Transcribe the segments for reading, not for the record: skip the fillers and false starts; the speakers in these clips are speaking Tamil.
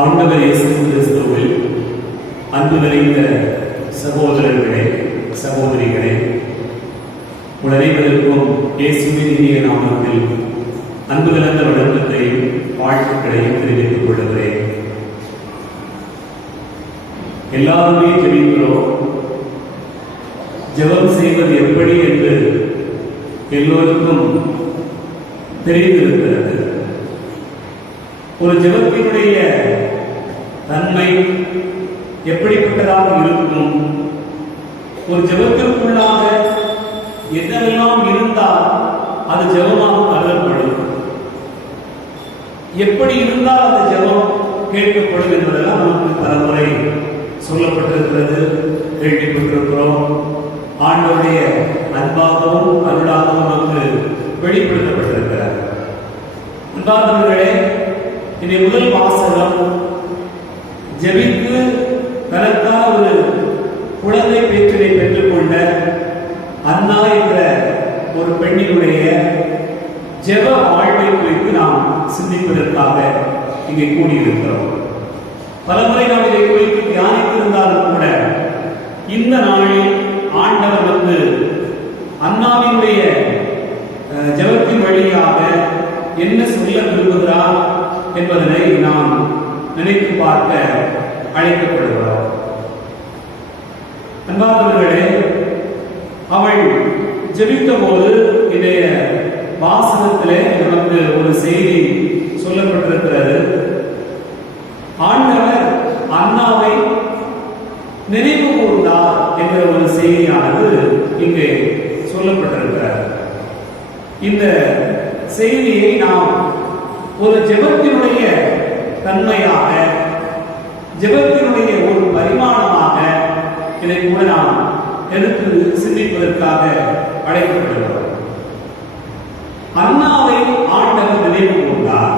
ஆண்டவர் இயேசு கிறிஸ்துவில் அன்பு நிறைந்த சகோதரர்களே, சகோதரிகளே, உங்கள் அனைவருக்கும் இயேசுவின் இனிய நாமத்தில் அன்பு கலந்த வணக்கத்தையும் வாழ்த்துக்களையும் தெரிவித்துக் கொள்கிறேன். எல்லாருமே ஜெபிக்கிறோம். ஜெபம் செய்வது எப்படி என்று எல்லோருக்கும் தெரிந்திருக்கிறது. ஒரு ஜெபத்தினுடைய தன்மை எப்படிப்பட்டதாக இருக்கும், ஒரு ஜெபத்திற்குள்ளாக என்னெல்லாம் இருந்தால் அது ஜெபமாக கருதப்படும், எப்படி இருந்தால் அந்த ஜெபம் கேட்கப்படும் என்பதெல்லாம் நமக்கு பலமுறை சொல்லப்பட்டிருக்கிறது, கேள்விப்பட்டிருக்கிறோம். ஆண்டவருடைய அன்பாகவும் அருளாகவும் நமக்கு வெளிப்படுத்தப்பட்டிருக்கிறார். அன்பார்ந்தவர்களே, இந்த முதல் வாசகம் ஜெபித்து தனக்கான ஒரு குழந்தை பேற்றினை பெற்றுக்கொண்ட அன்னா என்ற ஒரு பெண்ணினுடைய ஜெப வாழ்வை குறித்து நாம் சிந்திப்பதற்காக இங்கே கூடியிருக்கிறோம். பலமுறை நாம் இதை குறித்து தியானித்திருந்தாலும் கூட இந்த நாளில் ஆண்டவர் வந்து அன்னாவினுடைய ஜெபத்தின் வழியாக என்ன சொல்ல விரும்புகிறார் என்பதனை நாம் நினைத்து பார்க்க அழைக்கப்படுகிறோம். அன்பார்ந்தவர்களே, அவள் ஜெபித்த போது இன்றைய வாசகத்திலே நமக்கு ஒரு செய்தி சொல்லப்பட்டிருக்கிறது. ஆண்டவர் அன்னாவை நினைவு கூர்ந்தார் என்ற ஒரு செய்தியானது இங்கே சொல்லப்பட்டிருக்கிறது. இந்த செய்தியை நாம் ஒரு ஜெபத்தினுடைய தன்மையாக, ஜெபத்தினுடைய ஒரு பரிமாணமாக இதை கூட நாம் எடுத்து சிந்திப்பதற்காக அழைக்கப்படுகிறோம். அன்னாவை ஆண்டவர் நினைவு கூர்ந்தார்.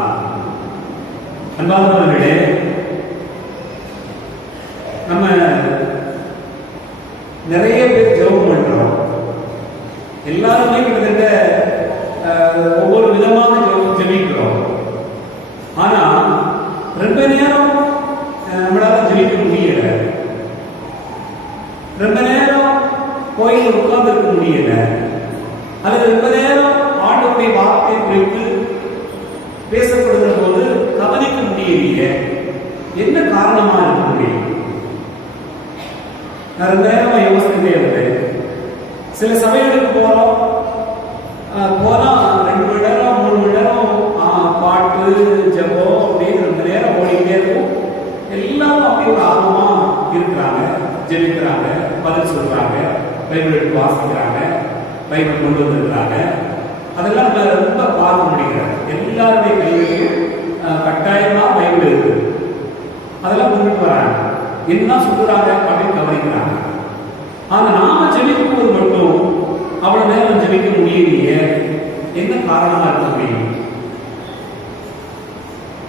அன்பார்ந்தவர்களே, நம்ம நிறைய பேர் ஜெபம் பண்றோம். எல்லாருமே கிட்டத்தட்ட ஒவ்வொரு விதமான ஜெபிக்கிறோம். ஆனா ரொம்ப நேரம் நம்மளால ஜெபிக்க முடியல, ரொம்ப நேரம் கோயில் உட்கார்ந்துருக்க முடியல, அல்லது ரொம்ப நேரம் ஆண்டவருடைய வார்த்தை குறித்து பேசப்படுகிற போது கவனிக்க முடியலையே. என்ன காரணமா இருக்க முடியும்? நான் ரொம்ப நேரம் யோசிச்சுட்டே இருந்தேன். சில சபைகளுக்கு போறோம், போனா 2 மணி நேரம் 3 மணி நேரம் பாட்டு ஜெபம் அப்படின்னு 2 நேரம் ஓடிக்கிட்டே இருக்கும். எல்லாரும் அப்படி ஒரு ஆர்வமா இருக்கிறாங்க, ஜெபிக்கிறாங்க, பதில் சொல்றாங்க, பைபிள் எடுத்து வாசிக்கிறாங்க, பைபிள் கொண்டு வந்திருக்கிறாங்க. அதெல்லாம் ரொம்ப பார்க்க முடிகிறது. எல்லாருடைய கையிலையும் கட்டாயமா பைபிள் இருக்கு. அதெல்லாம் கொண்டுட்டு வராங்க, என்ன சொல்றாங்க அப்படின்னு கவனிக்கிறாங்க. ஆனா நாம ஜெபிக்கும் போது மட்டும் அவ்வளவு நேரம் ஜெபிக்க முடியலையே. என்ன காரணமா இருக்க முடியும்?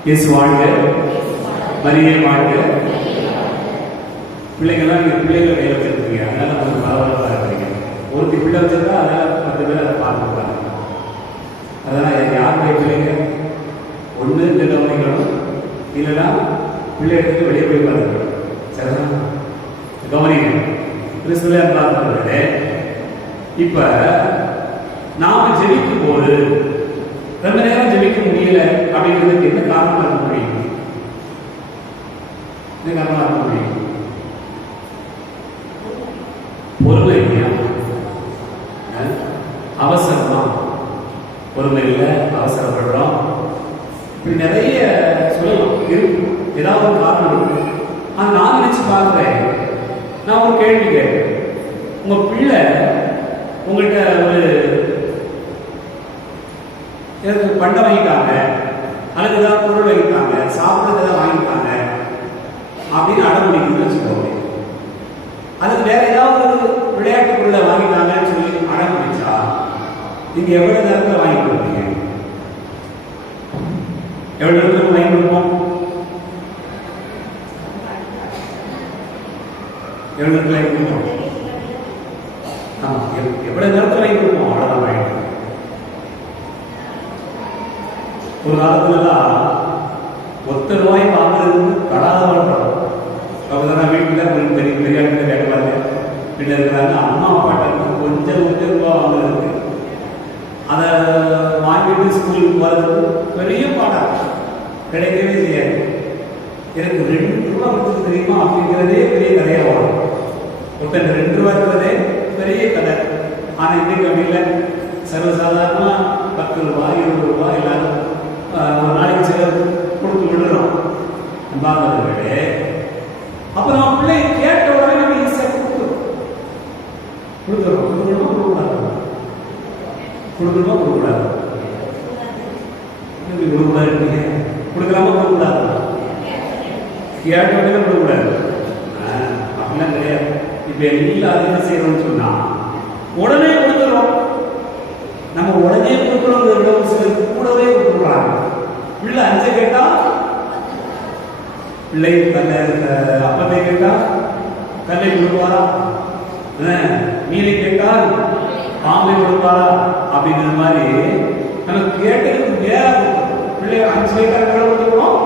இயேசு வாழ்க, மரியே வாழ்க. பிள்ளைங்கெல்லாம் நீங்க பிள்ளைகளை கையில் வச்சிருக்கீங்க, அதனால கொஞ்சம் பரவாயில்ல இருக்கிறீங்க. ஒருத்தி பிள்ளை வச்சிருந்தா அதனால 10 பேர் அதை பார்த்துக்கிறாங்க. அதெல்லாம் யாருடைய பிள்ளைங்க? ஒன்று இந்த கவனிக்கணும், இல்லைன்னா பிள்ளை எடுத்துட்டு வெளியே போய் பார்த்துக்கணும். சரிதான்? கவனிக்கணும். கிறிஸ்துவ அன்பார்ந்தவர்களே, இப்ப நாம ஜெபிக்கும் போது ரொம்ப நேரம் ஜெபிக்க முடியல அப்படிங்கிறதுக்கு என்ன காரணமா இருக்க முடியும்? என்ன காரணமா இருக்க முடியும்? பொறுமை இல்லையா? அவசரமா? பொறுமை இல்லை, அவசரப்படுறோம். இப்படி நிறைய சொல்லலாம், இருக்கு, ஏதாவது ஒரு காரணம் இருக்கு. ஆனா நான் நினைச்சு பார்க்கிறேன், நான் ஒரு கேள்வி கேட்டேன். உங்க பிள்ளை உங்கள்கிட்ட ஒரு எனக்கு பண்டம் வாங்கிட்டாங்க, அல்லது ஏதாவது பொருள் வாங்கிட்டாங்க, சாப்பிட்றது ஏதாவது வாங்கிட்டாங்க அப்படின்னு அடம் பிடிக்குதுன்னு வச்சுக்கோங்க. அதுக்கு வேற ஏதாவது விளையாட்டு பொருளை வாங்கிட்டாங்கன்னு சொல்லி அடம் பிடிச்சா நீங்க எவ்வளவு நேரத்தில் வாங்கி கொடுப்பீங்க? எவ்வளவு நேரத்தில் வாங்கி கொடுப்போம்? எவ்வளவு நேரத்தில் வாங்கி கொடுப்போம்? எவ்வளவு நேரத்தில் வாங்கி கொடுப்போம்? அவ்வளவுதான் வாங்கி. ஒரு காலத்துலலாம் ₹10 வாங்குறது படாத வாழ்றோம். அப்பதான் வீட்டில் பெரிய பெரிய இடத்துல கேட்கலாங்க. வீட்டில் இருக்கிறாங்க, அம்மா அப்பாட்ட கொஞ்சம் ரூபா வாங்குறதுக்கு அதை வாங்கிட்டு ஸ்கூலுக்கு போகிறது பெரிய பாடம், கிடைக்கவே செய்யாது. எனக்கு 2 ரூபா கொடுத்து தெரியுமா அப்படிங்கிறதே பெரிய கதையாக வரும். ஒருத்தன் 2 ரூபா இருக்கிறதே பெரிய கதை. ஆனால் இன்னைக்கு அப்படி இல்லை. சர்வசாதாரணமாக 10 ரூபா 20 ரூபா எல்லாரும் ஒரு நாளைக்கு சிலர் கொடுத்து விடுறோம். வாங்குறதுகளே அப்போ நம்ம பிள்ளை கேட்ட உடனே நம்ம ஈஸியாக கொடுத்துருவோம். கொடுக்கக்கூடாது. கொடுக்கலாமா கொடுக்கக்கூடாது? கொடுக்கலாமா கொடுக்கக்கூடாது? கேட்ட உடனே கொடுக்கக்கூடாது அப்படிலாம் கிடையாது. இப்ப எல்லாரும் என்ன செய்யறோம்னு சொன்னா உடனே கொடுத்துறோம். நம்ம உடனே கொடுக்குறோம், சிலர் கூடவே கொடுக்குறாங்க. பிள்ளை 5 கேட்டா பிள்ளை அப்பத்தை கேட்டா கல்லை கொடுப்பாரா, மீனை கேட்டால் பாம்பை கொடுப்பாரா அப்படிங்கிற மாதிரி நம்ம கேட்டதுக்கு மேல பிள்ளை 5 கேட்டா கொடுத்துக்கிறோம்,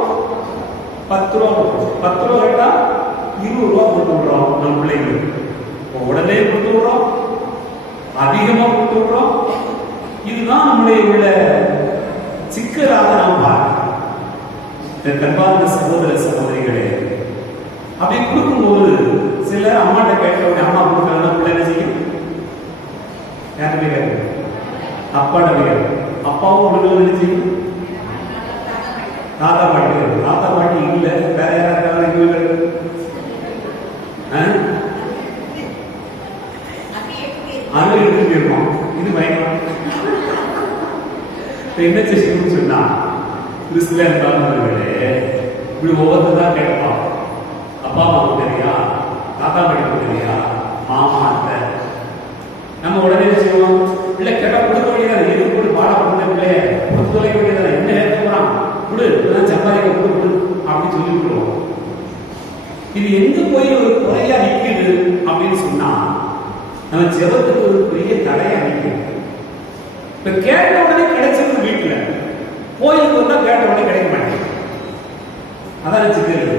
10 ரூபா 10 ரூபா கேட்டா 20 ரூபா கொடுத்து விடுறோம். நம்ம பிள்ளைங்களுக்கு உடனே கொடுத்து விடுறோம், அதிகமா கொடுத்து விடுறோம். இதுதான் நம்முடைய உள்ள சிக்கலாக நாம் பார்க்கிறோம். கண்பார்ந்த சகோதர சகோதரிகளே, அப்படி கொடுக்கும்போது சிலர் அம்மாட்ட கேட்ட உடனே அம்மா கொடுக்கலன்னா பிள்ளை என்ன செய்யும்? யார்கிட்ட கேட்க? அப்பாட்ட கேட்க. அப்பாவும் கொடுக்கல என்ன செய்யும்? தாத்தா பாட்டி. தாத்தா பாட்டி இல்லை, வேற யாராவது அது எடுத்துட்டு இருக்கோம். இது பயணம் என்ன செய்யணும்னு சொன்னா கிறிஸ்துவ இருந்தாலும் இப்படி ஒவ்வொருத்தான் கேட்பான். அப்பா அம்மாவுக்கு தெரியா, தாத்தா பாட்டிக்கு தெரியா, மாமா அத்தை. நம்ம உடனே செய்வோம், இல்லை கேட்டா கொடுக்க வேண்டியதான், எது கூட பாடப்படுத்த பிள்ளைய கொடுத்து தொலைக்க வேண்டியதான், என்ன நேரத்தை போறான் கொடு, சம்பாதிக்க கொடு அப்படின்னு சொல்லி விடுவோம். இது எங்க போய் ஒரு குறையா நிற்குது அப்படின்னு சொன்னா நம்ம ஜெபத்துக்கு ஒரு பெரிய தடையா நிற்குது. இப்ப கேட்ட உடனே கிடைச்சது வீட்டுல, கோயிலுக்கு வந்தா கேட்ட உடனே கிடைக்க மாட்டேங்குது. அதான் சிக்கல்,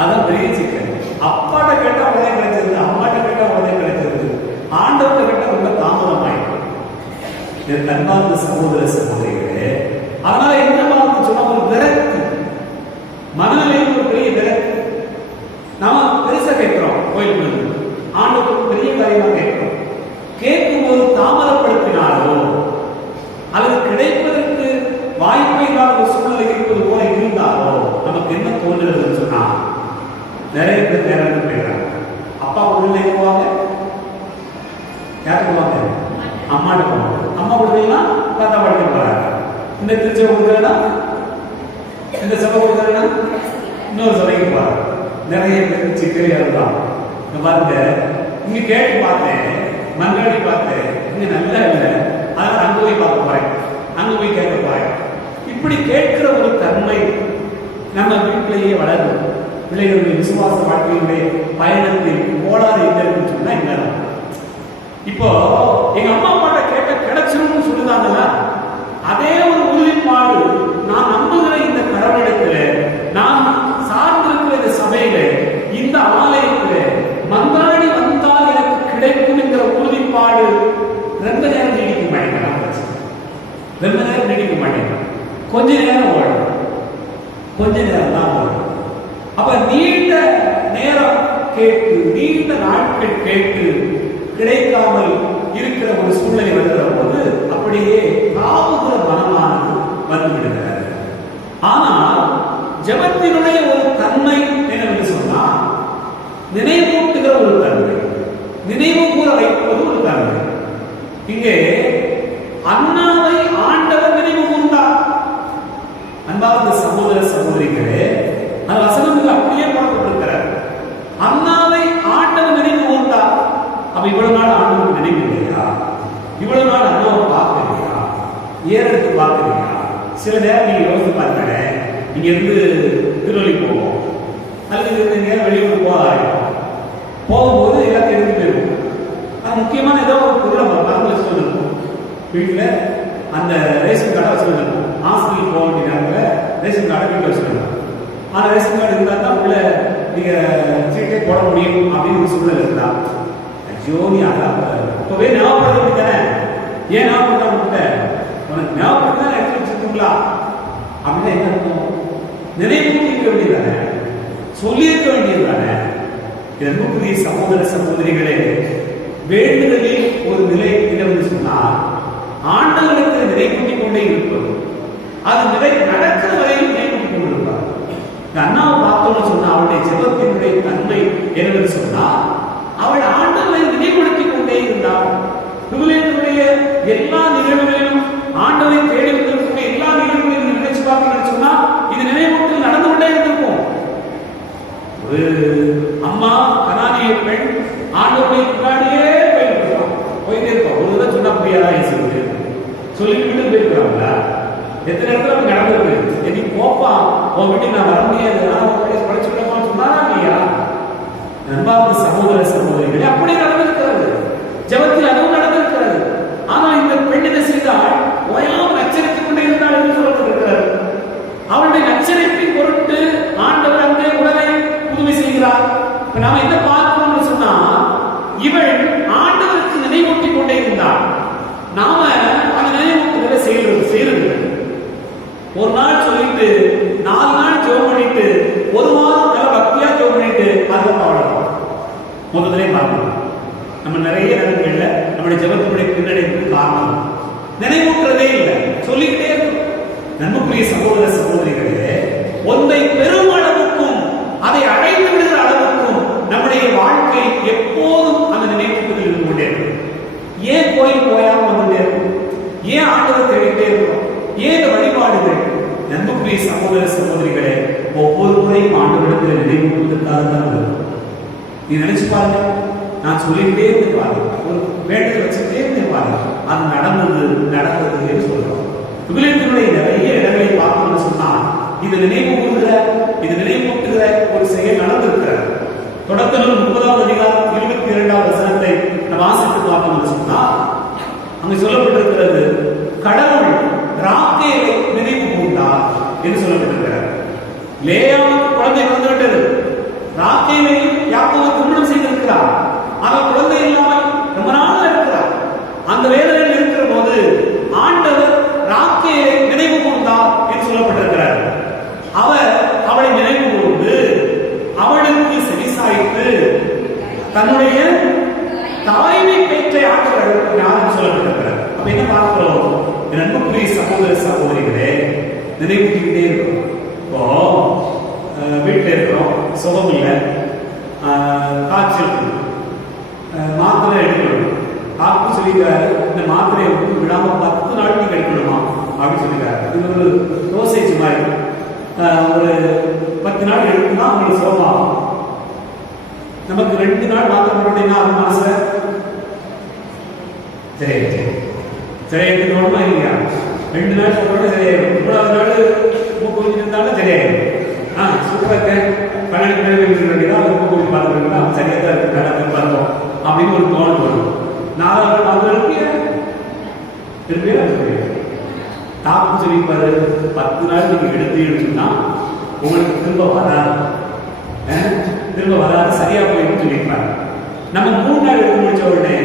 அதான் பெரிய சிக்கல். அப்பாட்ட கேட்டா உடனே கிடைச்சது, அம்மாட்ட கேட்டா உடனே கிடைச்சது, ஆண்டவர்கிட்ட கேட்டா ரொம்ப தாமதமாயிடும். கண்பார்ந்த சகோதர சகோதரிகளே, அதனால என்ன பார்த்து சொன்னா ஒரு விரக்தி, மனநிலையில் ஒரு பெரிய விரக்தி. நாம பெருசா கேட்கிறோம் கோயிலுக்கு, ஆண்டவருக்கு பெரிய காரியமா கேட்கிறோம். கேட்கும் போது தாமதப்படுத்தினாலோ அல்லது கிடைப்பதற்கு வாய்ப்பு இல்லாத ஒரு சூழ்நிலை இருப்பது போல இருந்தாலோ நமக்கு என்ன தோன்றுகிறதுன்னு சொன்னா நிறைய பேர் நேரம் போயிடுறாங்க. அப்பா உடனே போவாங்க, யாருக்கு போவாங்க? அம்மாட்ட போவாங்க. அம்மா கொடுத்தீங்கன்னா தாத்தா பாட்டி போறாங்க. இந்த திருச்சபை கொடுக்குறா, இந்த சபை கொடுக்குறா, இன்னொரு சபைக்கு போறாங்க. நிறைய பேர் சிக்கலையா இருந்தான். பாருங்க, இங்க கேட்டு பார்த்தேன், மன்றாடி பார்த்தேன், இங்க நல்லா இல்லை, அதனால அங்க போய் பார்க்க போறேன், அங்க போய் கேட்க போறேன். இப்படி கேட்கிற ஒரு தன்மை நம்ம வீட்டிலேயே வளரும். பிள்ளைகளுடைய விசுவாச வாழ்க்கையுடைய பயணத்தில் கோளாறு எங்க இருக்குன்னு சொன்னா என்ன? இப்போ எங்க அம்மா அப்பாட்ட கேட்ட கிடைச்சிரும்னு சொல்லுதாங்கல்ல, அதே ஒரு உறுதிப்பாடு நான் நம்புகிற இந்த கடவுளிடத்துல, நான் சார்ந்திருக்கிற இந்த சபையில, இந்த ஆலயத்துல மன்றாடி வந்தால் எனக்கு கிடைக்கும் என்கிற உறுதிப்பாடு ரொம்ப நேரம் நீடிக்க மாட்டேங்கிறாங்க. ரொம்ப நேரம் நீடிக்க மாட்டேங்கிறாங்க. கொஞ்ச நேரம் ஓடும், கொஞ்ச நேரம் தான் ஓடும். அப்ப நீண்ட நேரம் கேட்டு, நீண்ட நாட்கள் கேட்டு கிடைக்காமல் இருக்கிற ஒரு சூழ்நிலை வருகிற போது அப்படியே காவுகிற மனமானது வந்துவிடுகிறது. ஆனால் ஜெபத்தினுடைய ஒரு தன்மை என்னவென்று சொன்னால் நினைவூட்டுகிற ஒரு தன்மை, நினைவு கூற வைப்பது ஒரு தன்மை. இங்கே அண்ணாவை ஆண்டவர் நினைவு கூர்ந்தார். அன்பார்ந்த சகோதர சகோதரிகளே, அந்த வசனத்தில் அப்படியே போடப்பட்டிருக்கிறார். அண்ணாவை ஆண்டவர் நினைவு கூர்ந்தார். அப்ப இவ்வளவு நாள் ஆண்டவருக்கு நினைவு இல்லையா? இவ்வளவு நாள் அண்ணாவை பார்க்கலையா? ஏறெடுத்து பார்க்கலையா? சில நேரம் நீங்க யோசித்து பார்க்கல, இங்க இருந்து திருவள்ளி போவோம் அல்லது நேரம் வெளியூர் போகும்போது எல்லாத்தையும் எடுத்து போயிருக்கும். அது முக்கியமான ஏதோ ஒரு பொருளை மறந்து வச்சுருக்கும். வீட்டில் அந்த ரேஷன் கார்டை வச்சுருக்கும். ஹாஸ்பிட்டல் போக வேண்டிய நேரத்தில் ரேஷன் கார்டை வீட்டில் வச்சுருக்கலாம். ஆனால் ரேஷன் கார்டு இருந்தால் தான் உள்ள நீங்கள் சீட்டை போட முடியும் அப்படின்னு ஒரு சூழ்நிலை இருந்தா ஐயோ நீ அதான் அப்பவே ஞாபகப்படுத்த முடித்தானே, ஏன் ஞாபகப்படுத்த முடியல, உனக்கு ஞாபகப்படுத்த எடுத்து வச்சுருக்கீங்களா அப்படின்னு என்ன இருக்கும்? நினைவூட்டிக்க வேண்டியதானே, சொல்லியிருக்க வேண்டியதுதானே. இதற்குரிய சகோதர சகோதரிகளே, வேண்டுதலில் ஒரு நிலை என்னவென்று சொன்னால் ஆண்டவருக்கு நினைவூட்டிக் கொண்டே இருப்பது, அது நிலை நடக்கிற வரையில் நினைவூட்டிக் கொண்டிருப்பார். அண்ணாவை பார்த்தோம்னு சொன்னா அவளுடைய ஜெபத்தினுடைய தன்மை என்னவென்று சொன்னால் அவள் ஆண்டவரை நினைவுபடுத்திக் கொண்டே இருந்தாள். விவிலியத்தினுடைய எல்லா நிகழ்வுகளிலும் ஆண்டவரை தேடி வந்திருக்கக்கூடிய எல்லா நிகழ்வுகளையும் நினைச்சு பார்க்கணும்னு சொன்னா இது நினைவூட்டல் நடந்து கொண்டே இருந்திருக்கும். ஒரு அம்மா கனானிய பெண் ஆண்டவரை முன்னாடியே போயிட்டே இருப்போம். ஒரு தடவை சொன்னா புரியாதா சொல்லிட்டு போயிருக்கிறாங்களா? எத்தனை இடத்துல அப்படி நடந்திருக்கு. எதி போப்பா உன் வீட்டுக்கு நான் வர முடியாது, படிச்சுக்கலாமா சொன்னாரா இல்லையா? நண்பார்ந்த சகோதர சகோதரிகளே, அப்படி நடந்திருக்கிறது. ஜெபத்தில் அதுவும் நடந்திருக்கிறது. ஆனால் இந்த பெண் என்ன செய்தால் ஓயாமல் நச்சரித்துக் கொண்டே இருந்தாள் என்று சொல்லப்பட்டிருக்கிறது. அவளுடைய நச்சரிப்பின் பொருட்டு ஆண்டவர் அங்கே உடனே புதுமை செய்கிறார். இப்ப நாம என்ன பார்க்கணும்னு சொன்னா இவள் ஆண்டவருக்கு நினைவூட்டிக் கொண்டே இருந்தாள். நாம அந்த நினைவூட்டுதலை செய்யறது ஒரு நாள் சொல்லிட்டு 4 நாள் ஜெபம் பண்ணிட்டு ஒரு மாதம் நல்ல பக்தியா ஜெபம் பண்ணிட்டு அதுக்கு அவ்வளவு முதலே பார்க்கணும். நம்ம நிறைய நேரங்கள்ல நம்முடைய ஜெபத்தினுடைய பின்னடைவுக்கு காரணம் நினைவூட்டுறதே இல்லை, சொல்லிக்கிட்டே இருக்கும். நண்புக்குரிய சகோதர சகோதரிகளே, ஒன்றை பெரும் அளவுக்கும் அதை அடைந்து விடுகிற அளவுக்கும் நம்முடைய வாழ்க்கை எப்போதும் அந்த நினைவூட்டுதல் இருந்து கொண்டே இருக்கும். ஏன் கோயில் போயாம வந்துட்டே இருக்கும்? ஏன் ஆண்டவர் தேடிட்டே இருக்கும்? ஏன் இந்த வழிபாடுகள்? நண்புக்குரிய சகோதர சகோதரிகளே, ஒவ்வொரு முறையும் ஆண்டவரிடத்தில் நினைவூட்டுவதற்காக தான் இருக்கும். நீ நினைச்சு பாருங்க, நான் சொல்லிக்கிட்டே இருந்து பாருங்க, ஒரு வேண்டுதல் வச்சுக்கிட்டே இருந்து பாருங்க, அது நடந்தது சொல்றோம். விவிலியத்தினுடைய நிறைய இடங்களை பார்க்கணும்னு சொன்னா இது நினைவூட்டுகிற ஒரு செயல் நடந்திருக்கிறார். தொடக்க நூல் 30வது அதிகாரம் 22வது வசனத்தை நம்ம வாசித்து பார்த்தோம்னு சொன்னா அங்க சொல்லப்பட்டிருக்கிறது, கடவுள் ராக்கேலை நினைவு கூர்ந்தார் என்று சொல்லப்பட்டிருக்கிறார். லேயாவுக்கு குழந்தை வந்துவிட்டது, ராக்கேலையும் யாக்கோபு திருமணம் செய்திருக்கிறார். ஆனால் குழந்தை இல்லாமல் ரொம்ப நாள் இருக்கிறார். அந்த வேதனையில் இருக்கிற போது ஆண்டவர் ராக்கேலை நினைவு கூர்ந்தார் என்று சொல்லப்பட்டிருக்கிறார். அவர் அவளை நினைவு கூர்ந்து அவளுக்கு செவிசாய்த்து தன்னுடைய தாய்மை பேற்றை ஆண்டவர் யாரும் சொல்லப்பட்டிருக்கிறார். அப்ப என்ன பார்க்கிறோம்? நண்புக்குரிய சகோதர சகோதரிகளே, நினைவூட்டிக்கிட்டே இருக்கும். இப்போ வீட்டில் இருக்கிறோம், சுகம் இல்லை, காய்ச்சல், மாத்திரை எடுக்கணும். டாக்டர் சொல்லியிருக்காரு, இந்த மாத்திரையை விடாம 10 நாள் நீங்க எடுக்கணுமா அப்படின்னு சொல்லியிருக்காரு. இது ஒரு டோசேஜ் மாதிரி, ஒரு 10 நாள் எடுக்கணும்னா உங்களுக்கு சுகமாகும். நமக்கு 2 நாள் மாத்திரை போட்டீங்கன்னா அது மனசுல சரி எடுத்துக்கணுமா இல்லையா? 2 நாள் சொல்றோட சரியாயிடும். 3வது நாள் மூக்கு இருந்தாலும் சரியாயிடும். சூப்பராக 12 வேண்டியதான் அது மூக்கு பார்த்துருக்கா சரியாக தான் இருக்கு, நல்லா பார்த்தோம் அப்படின்னு ஒரு தோணல் வரும். 4வது நாளுக்கு திருப்பியா டாக்டர் சொல்லிப்பாரு, 10 நாள் நீங்க எடுத்துன்னா உங்களுக்கு திரும்ப வராது, சரியா போயிட்டு சொல்லியிருப்பாரு. நம்ம 3 நாள் எடுத்து முடிச்ச உடனே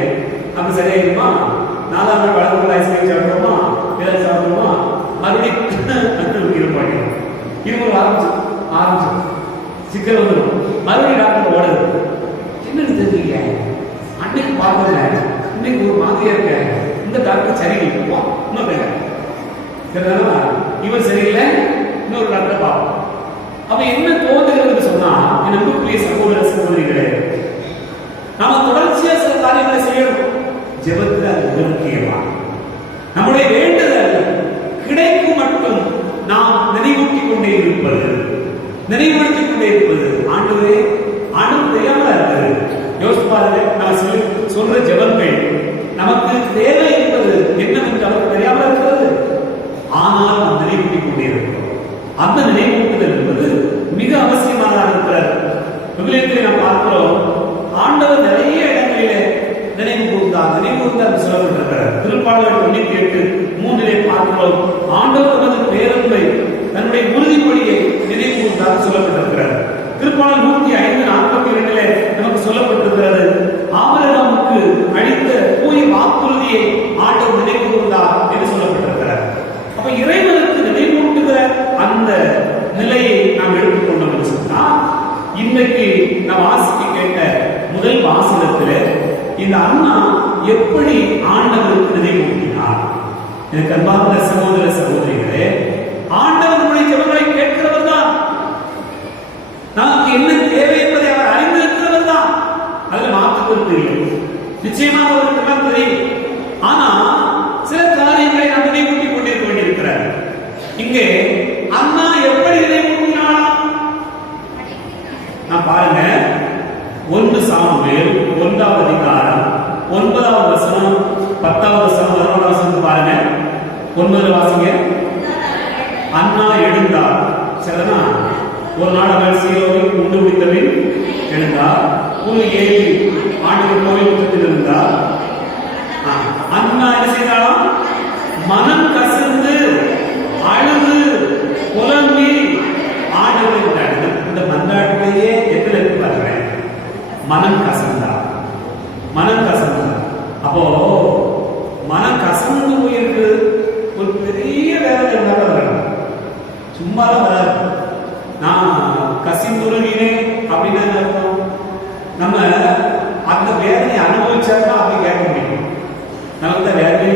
அது சரியாயிருமா? 4வது நாள் வளர்ந்து ஐஸ்கிரீம் சாப்பிடுவோமா, ஏதாவது சாப்பிடுவோமா, மறுபடியும் இருப்பாங்க. இது ஒரு ஆரம்பிச்சு சிக்கல் வந்துடும். மறுபடியும் டாக்டர் ஓடுது. என்னன்னு தெரிஞ்சுக்க, அன்னைக்கு பார்த்ததுல இன்னைக்கு ஒரு மாதிரியா இருக்க, இந்த டாக்டர் சரியில்லை, இன்னொரு இவர் சரியில்லை, இன்னொரு டாக்டர் பார்ப்போம். அப்ப என்ன தோன்றுகிறது சொன்னா, நம்புக்குரிய சகோதர சகோதரிகளே, நாம தொடர்ச்சியா சில காரியங்களை செய்யணும். ஜெபத்தில் அது மிக முக்கியமா. நம்முடைய வேண்டுதல் கிடைக்கும் மட்டும் நாம் நினைவூட்டிக் கொண்டே இருப்பது, நினைவுபடுத்திக் கொண்டே இருப்பது. ஆண்டவரே, ஆண்டவர் தெரியாமல இருக்காரு. யோசிச்சு பாருங்க, நம்ம சொல்ற ஜெபங்கள் நமக்கு தேவை என்பது என்னவென்று அவருக்கு தெரியாமல இருக்கிறது. ஆனால் நாம் நினைவூட்டிக் கொண்டே இருக்கிறோம். அந்த நினைவூட்டுதல் என்பது மிக அவசியமாக இருக்கிறார். விவிலியத்தில் நாம் பார்க்கிறோம், ஆண்டவர் நிறைய இடங்களிலே நினைவு கூர்ந்தார் சொல்லப்பட்டிருக்கிறார். திருப்பாடல் 98:3 பார்க்கிறோம், ஆண்டவர் தனது பேரன்பை தன்னுடைய தன்னுடைய உறுதிமொழியை நினைவு கூர்ந்ததாக சொல்லப்பட்டிருக்கிறது. திருப்பாடல் 105:42 நமக்கு சொல்லப்பட்டிருக்கிறது, ஆபிரகாமுக்கு அளித்த தூய வாக்குறுதியை ஆண்டவர் நினைவு கூர்ந்தார் என்று சொல்லப்பட்டிருக்கிறது. அப்ப இறைவனுக்கு நினைவூட்டுகிற அந்த நிலையை நாம் எடுத்துக்கொண்டோம் என்று சொன்னால், இன்றைக்கு நாம் வாசிக்க கேட்ட முதல் வாசகத்தில் இந்த அண்ணா எப்படி ஆண்டவருக்கு நினைவூட்டினார்? எனக்கு அன்பார்ந்த சகோதர சகோதரிகளே, ஆண்டவருடைய ஜெபங்களை கேட்கிறவர் தான், நமக்கு என்ன தேவை என்பதை அவர் அறிந்திருக்கிறவர் தான். அதுல மாற்றுக்கொண்டு இல்லை, நிச்சயமாக அவருக்கு எல்லாம் தெரியும். ஆனா சில காரியங்களை நாம் நினைவூட்டிக் கொண்டிருக்க வேண்டியிருக்கிறார். இங்கே அண்ணா எப்படி நினைவூட்டினார்? நான் பாருங்க, 1 சாமுவேல் 1ஆம் அதிகாரம் 9ஆம் வசனம் 10ஆம் வசனம் 11ஆம் வசனம் பாருங்க. 9 வாசிங்க. அண்ணா எழுந்தார். சரிதானா? ஒரு நாள் அவர் சீலோவில் உண்டு முடித்தபின் எழுந்தார். ஒரு ஏழி ஆண்டுகள் கோவில் முற்றத்தில் இருந்தார். அண்ணா என்ன செய்தாலும் மனம் கசந்து அழுது புலம்பி ஆண்டவரை இந்த மன்றாட்டிலேயே எத்தனை இருக்கிறாங்க? மனம் கசந்தார், மனம் கசந்தார். அப்போ மனம் கசந்து போயிருக்கு. ஒரு பெரிய வேலை இருந்தாலும் சும்மா தான் வராது. நான் கசிந்துருவினே அப்படின்னு அர்த்தம். நம்ம அந்த வேதனை அனுபவிச்சாதான் அப்படி கேட்க முடியும். நமக்கு தான் வேதனை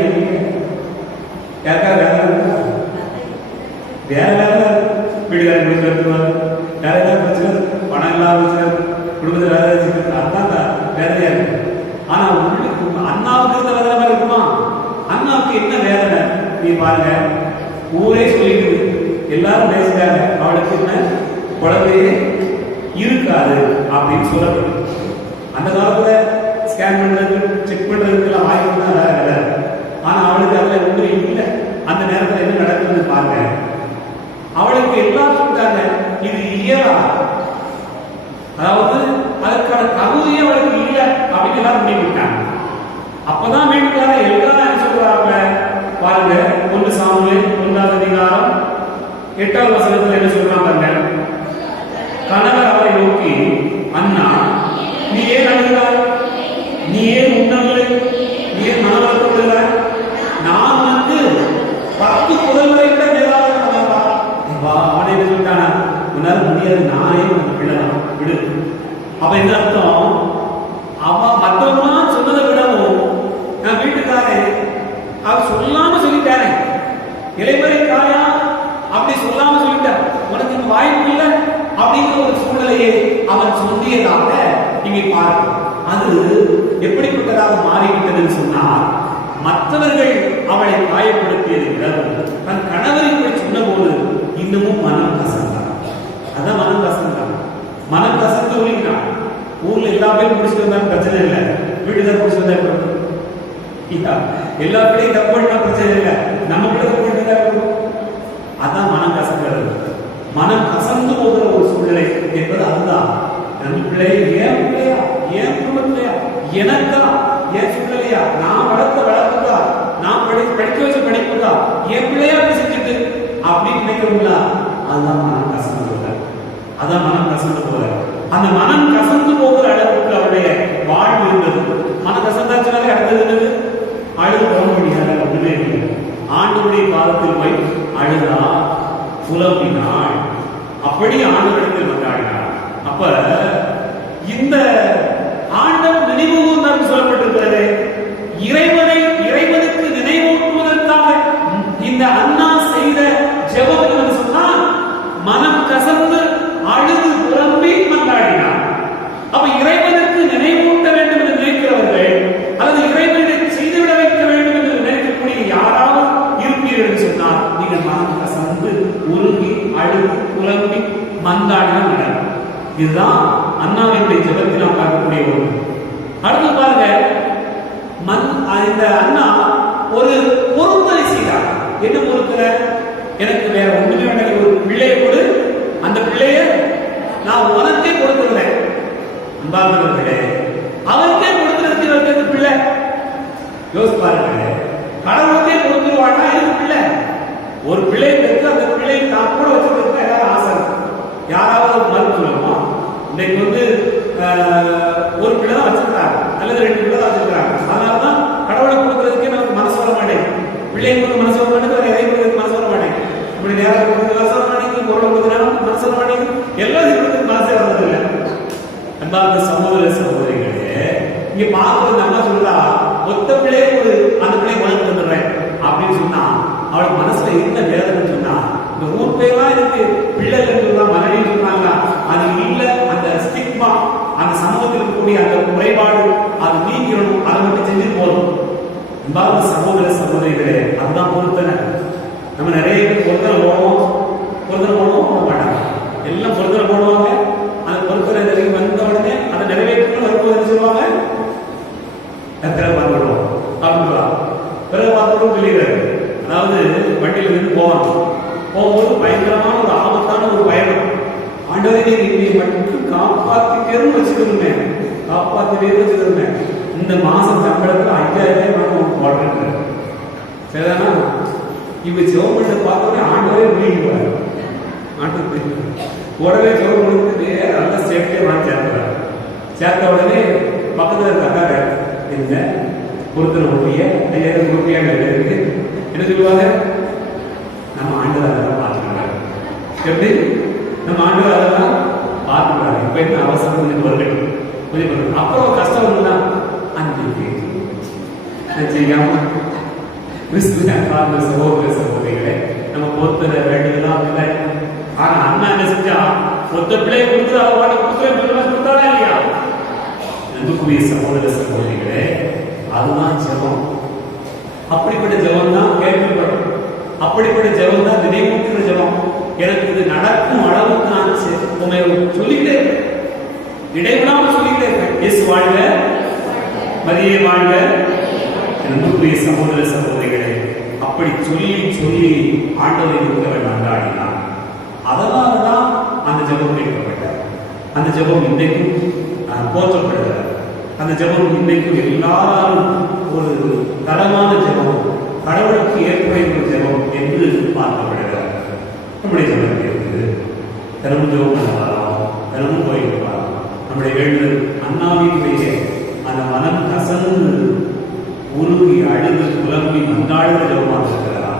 யாருக்கா வேலை இருக்கா? வேற வேலை வீடுகார முடிச்சிருக்குவார், வேற ஏதாவது பிரச்சனை, பணம் இல்லாத பிரச்சனை, குடும்பத்தில் வேலை வச்சுருக்கு, அதுதான் வேதனையா இருக்கு. ஆனா அண்ணாவுக்கு இருந்த வேதனை இருக்குமா? அண்ணாவுக்கு என்ன வேதனை? நீ பாருங்க, ஊரே சொல்லிட்டு எல்லாரும் பேசுறாங்க, அவளுக்கு என்ன குழந்தையே இருக்காது அப்படின்னு சொல்லப்படும். அந்த காலத்துல ஸ்கேன் பண்றது, செக் பண்றதுக்கு எல்லாம் வாய்ப்பு தான் வேற. ஆனா அவளுக்கு அதுல ஒன்றும் இல்லை. அந்த நேரத்துல என்ன நடக்குதுன்னு பாருங்க. அவளுக்கு எல்லாம் சொல்றாங்க, இது இயலா, அதாவது அதற்கான தகுதியே அவளுக்கு இல்லை அப்படின்னு எல்லாம் பண்ணிவிட்டாங்க. அப்பதான் வீட்டுக்கார எல்லாரும் என்ன சொல்றாங்க பாருங்க. 1 சாமுவேல் 1ஆம் அதிகாரம் 8ஆம் வசனத்துல என்ன சொல்றாங்க? கணவர் அவரை நோக்கி, அண்ணா நீ ஏன் அழுகிறாய்? நீ ஏன் உண்ணவில்லை? நீ ஏன் மனவருத்தப்படுகிறாய்? நான் 10 புதல்வரை விட மேலாக அவனை என்ன சொல்லிட்டானா? உன்னால முடியாது, நானே விடலாம், விடு. அப்ப என்ன அர்த்தம்? அவ மற்றவங்க சொன்னதை விடவும் நான் வீட்டுக்காரன் அவர் சொல்லாம சொல்லிட்டாரு. இளைமறை காயா அப்படி சொல்லாம சொல்லிட்டார். உனக்கு வாய்ப்பு இல்லை அப்படிங்கிற ஒரு சூழ்நிலையை அவன் சொல்லியதாக நீங்க பார்க்க. அது எப்படிப்பட்டதாக மாறிவிட்டதுன்னு சொன்னால், மற்றவர்கள் அவளை காயப்படுத்தியதை விட தன் கணவரை போய் சொன்ன போது இன்னமும் மனம் கசந்தான். அதான் மனம் கசந்தான். மனம் கசந்து ஒழிக்கிறான். ஊர்ல எல்லா பேரும் முடிச்சுட்டு வந்தாலும் பிரச்சனை இல்லை, வீட்டுதான் முடிச்சு வந்தா எல்லா பிள்ளையும் தப்பு பண்ணா பிரச்சனை இல்லை, நம்ம பிள்ளை தப்பு பண்ணிதான். அதான் மனம் கசக்கிறது. மனம் கசந்து போகிற ஒரு சூழ்நிலை என்பது அதுதான். நம்ம பிள்ளை ஏன் பிள்ளையா, ஏன் குடும்பத்திலையா, எனக்கா, ஏன் சூழ்நிலையா, நான் வளர்த்ததா, நான் படிக்க வச்ச படிப்புதா, என் பிள்ளையா அப்படி செஞ்சுட்டு அப்படின்னு நினைக்கிறோங்களா? அதுதான் மனம் கசந்து போகிற. அதான் மனம் கசந்து போகிற. அந்த மனம் கசந்து போகிற அளவுக்கு அவருடைய வாழ்வு இருந்தது. மனம் கசந்தாச்சுனாலே அடுத்தது அழுது போக முடியாது. ஒன்றுமே இல்லை. ஆண்டவருடைய பாதத்தில் போய் அழுதா, புலம்பினாள். அப்படி ஆண்டவரிடத்தில் வந்தாடினார். அப்ப இந்த ஆண்டவர் நினைவு கூர்ந்தார் சொல்லப்பட்டிருக்கிறது. இறைவனுக்கு நினைவூட்டுவதற்காக இந்த அண்ணா செய்த ஜெபம் என்று சொன்னால், மனம் கசந்து அழுது புலம்பி மன்றாடினார். அப்ப இறைவனுக்கு நினைவூட்ட வேண்டும் என்று நினைக்கிறவர்கள், அல்லது இறைவனை செய்துவிட வைக்க வேண்டும் என்று நினைக்கக்கூடிய யாராவது இருப்பீர்கள் என்று சொன்னால், நீங்கள் மனம் கசந்து உருகி அழுது புலம்பி மன்றாடினால் நடக்கும். இதுதான் அண்ணாவினுடைய ஜெபத்தில் நாம் பார்க்கக்கூடிய ஒன்று. அடுத்து பாருங்க, இந்த அண்ணா ஒரு பொறுப்பை செய்தார். என்ன பொறுப்புல? எனக்கு வேற ஒண்ணுமே வேண்டாம், ஒரு பிள்ளையை கொடு, அந்த பிள்ளைய நான் உனக்கே கொடுத்துருந்தேன். அன்பார்ந்தவர்களே, அவருக்கே கொடுத்துருக்க பிள்ளை யோசிச்சு பாருங்க. கடவுளுக்கே கொடுத்துருவானா? எதுக்கு பிள்ளை? ஒரு பிள்ளை பெற்று அந்த பிள்ளை தான் கூட வச்சு அல்லது 2 பிள்ளை தான் வச்சிருக்காங்க. அதனாலதான் கடவுளை கொடுக்கறதுக்கே நமக்கு மனசு வர மாட்டேங்குது. பிள்ளைங்களுக்கு மனசு வர மாட்டேங்குது, வேற எதையும் கொடுக்கறதுக்கு மனசு வர மாட்டேங்குது. இப்படி நேரம் கொடுக்கறதுக்கு மனசு வர மாட்டேங்குது, பொருளை கொடுக்கறதுக்கு மனசு வர மாட்டேங்குது, எல்லாத்தையும் கொடுக்கறதுக்கு மனசே வர்றதில்லை. அன்பார்ந்த சகோதர சகோதரிகளே, இங்க பார்க்கறது நல்லா சொல்றா, ஒத்த பிள்ளையே ஒரு அந்த பிள்ளையை வளர்த்து வந்துடுறேன் அப்படின்னு சொன்னா அவளுக்கு மனசுல என்ன வேதனை சொன்னா, இந்த ஊர் பேர்லாம் இருக்கு, பிள்ளைகள் சொல்றா, மனைவி சொன்னாங்க, அது இல்ல, அந்த ஸ்டிக்மா, அந்த சமூகத்தில் இருக்கக்கூடிய அந்த குறைபாடு அது நீக்கிறணும், அதை மட்டும் செஞ்சு போதும். அன்பார்ந்த சகோதர சகோதரிகளே, அதுதான் பொருத்தனை. நம்ம நிறைய பேர் பொருத்தனை போடுவோம் போட மாட்டாங்க, எல்லாம் பொருத்தனை போடுவாங்க. அந்த பொருத்தனை வந்த உடனே அதை நிறைவேற்றணும் வரும்போது என்ன சொல்லுவாங்க, பிறகு பார்த்துடுவோம் அப்படிங்களா, பிறகு பார்த்துடும் சொல்லிடுறாரு. அதாவது வண்டியில இருந்து போகும்போது பயங்கரமான ஒரு ஆபத்தான ஒரு பயணம். ஆண்டவரே நீங்க மட்டும் காப்பாத்திட்டேன்னு வச்சுக்கணுமே, காப்பாத்திட்டே வச்சுக்கணுமே. இந்த மாசம் சம்பளத்துல 5000 போடுறேன் சரிதானா. இவ சிவப்பட்ட பார்த்தோன்னே ஆண்டவரே முடிவாரு, ஆண்டு உடனே சிவப்பு நல்ல சேஃப்டியா வாங்கி சேர்க்கிறார். சேர்த்த உடனே பக்கத்துல இருக்காங்க இந்த பொருத்தனை ரூபாய் 5000 ரூபாய் இருக்கு. என்ன சொல்லுவாங்க, நம்ம ஆண்டவர் அதெல்லாம் பார்த்துக்கிறாங்க. எப்படி நம்ம ஆண்டவர் அதெல்லாம் பார்த்துக்கிறாங்க. இப்ப என்ன அவசரம் வரணும் புதிய அப்புறம் கஷ்டம் இல்லைன்னா அன்றைக்கு செய்யாம கிறிஸ்துவ சகோதர சகோதரிகளே, நம்ம பொறுத்தர வேண்டியதெல்லாம் இல்லை. ஆனா அண்ணா என்ன செஞ்சா, ஒத்த பிள்ளையை கொடுத்து அவரோட கொடுத்தாரா இல்லையா? அன்புக்குரிய சகோதர சகோதரிகளே, அதுதான் ஜெபம். அப்படிப்பட்ட ஜெபம் தான் கேட்கப்படும். அப்படிப்பட்ட ஜெபம் தான் நினைவூட்டுகிற ஜெபம். எனக்கு இது நடக்கும் அளவுக்கு நான் உண்மை சொல்லிட்டே இடைவிடாம சொல்லிட்டே இருக்கேன். இயேசு வாழ்க, மரியே வாழ்க. அன்புக்குரிய சகோதர சகோதரிகளே, அப்படி சொல்லி சொல்லி ஆண்டவரை இருக்கிறவன் அன்றாடினான். அதனால்தான் அந்த ஜெபம் கேட்கப்பட்டார். அந்த ஜெபம் இன்றைக்கும் போற்றப்படுகிறார். அந்த ஜெபம் இன்றைக்கும் எல்லாரும் ஒரு தரமான ஜெபம், கடவுளுக்கு ஏற்புடைய ஜெபம் என்று பார்க்கப்படுகிறார். நம்முடைய ஜெபம் இருக்குது, தினமும் ஜெபம் பண்ணலாம், தினமும் கோயிலுக்கு வரலாம். நம்முடைய வேண்டுதல் அண்ணாவினுடைய அந்த மனம் கசந்து உருகி அழுது புலம்பி மன்றாடுகிற ஜெபமாக இருக்கிறார்.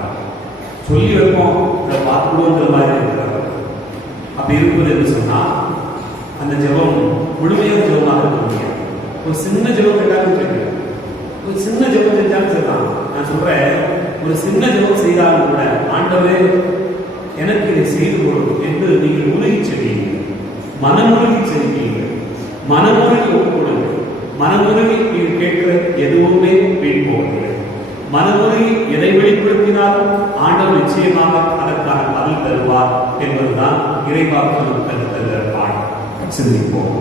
சொல்லி வைப்போம், அதை பார்த்துடுவோங்கிற மாதிரி இருக்கிறார். அப்படி இருப்பது என்று சொன்னால் அந்த ஜெபம் முழுமையாக ஜெபமாக இருக்க முடியாது. ஒரு சின்ன ஜெபம் கேட்டாலும் தெரியும், ஒரு சின்ன ஜெபம் செஞ்சாலும் சரிதான். நான் சொல்றேன், ஒரு சின்ன ஜெபம் செய்தாலும் கூட ஆண்டவரே எனக்கு இதை செய்து கொள்ளும் என்று நீங்கள் உருகி செல்வீர்கள், மனமுருகி செல்வீர்கள், மனமுருகி ஒப்புக்கொள்ளுங்கள். மனமுருகி நீங்கள் கேட்கிற எதுவுமே வீண் போவதில்லை. மனமுருகி எதை வெளிப்படுத்தினாலும் ஆண்டவர் நிச்சயமாக அதற்கான பதில் தருவார் என்பதுதான் இறைவாக்கு தருகிற பாடம். சிந்திப்போம்.